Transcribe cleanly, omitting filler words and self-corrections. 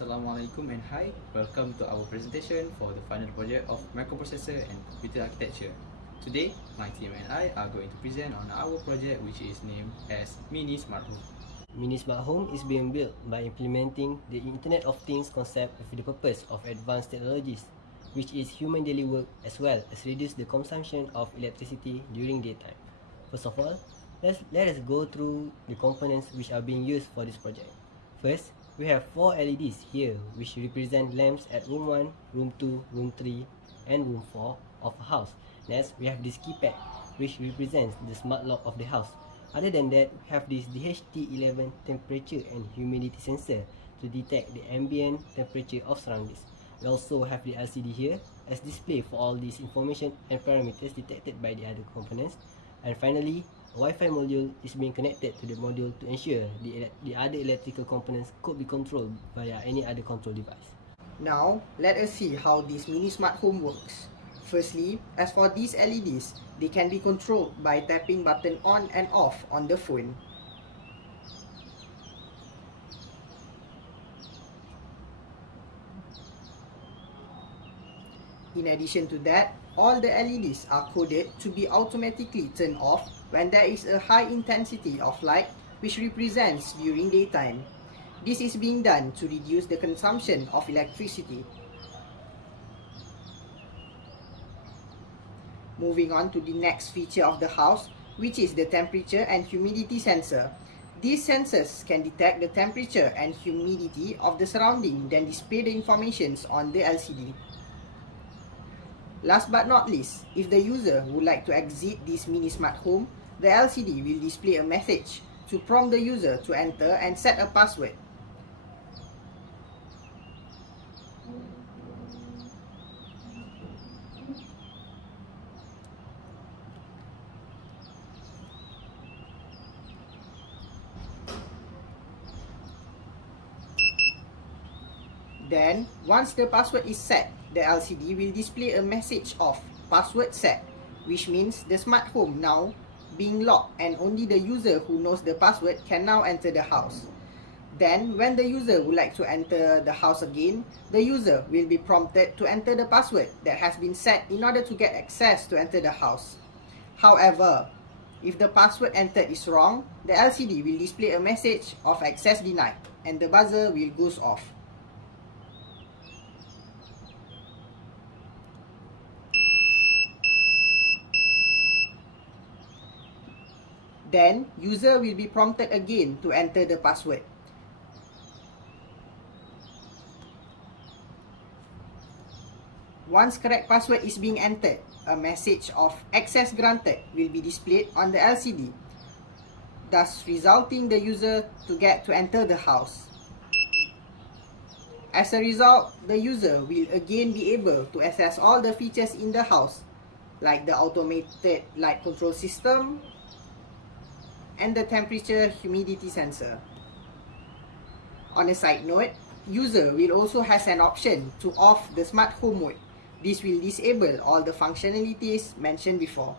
Assalamualaikum and hi. Welcome to our presentation for the final project of Microprocessor and Computer Architecture. Today, my team and I are going to present on our project which is named as Mini Smart Home. Mini Smart Home is being built by implementing the Internet of Things concept with the purpose of advanced technologies, which is human daily work as well as reduce the consumption of electricity during daytime. First of all, let us go through the components which are being used for this project. First, we have 4 LEDs here which represent lamps at room 1, room 2, room 3 and room 4 of a house. Next, we have this keypad which represents the smart lock of the house. Other than that, we have this DHT11 temperature and humidity sensor to detect the ambient temperature of surroundings. We also have the LCD here as display for all these information and parameters detected by the other components. And finally, a Wi-Fi module is being connected to the module to ensure the other electrical components could be controlled via any other control device. Now, let us see how this mini smart home works. Firstly, as for these LEDs, they can be controlled by tapping button on and off on the phone. In addition to that, all the LEDs are coded to be automatically turned off when there is a high intensity of light which represents during daytime. This is being done to reduce the consumption of electricity. Moving on to the next feature of the house, which is the temperature and humidity sensor. These sensors can detect the temperature and humidity of the surrounding, then display the information on the LCD. Last but not least, if the user would like to exit this mini smart home, the LCD will display a message to prompt the user to enter and set a password. Then, once the password is set, the LCD will display a message of password set, which means the smart home now being locked and only the user who knows the password can now enter the house. Then, when the user would like to enter the house again, the user will be prompted to enter the password that has been set in order to get access to enter the house. However, if the password entered is wrong, the LCD will display a message of access denied and the buzzer will go off. Then, user will be prompted again to enter the password. Once correct password is being entered, a message of access granted will be displayed on the LCD, thus resulting the user to get to enter the house. As a result, the user will again be able to access all the features in the house, like the automated light control system, and the temperature humidity sensor. On a side note, user will also has an option to off the smart home mode. This will disable all the functionalities mentioned before.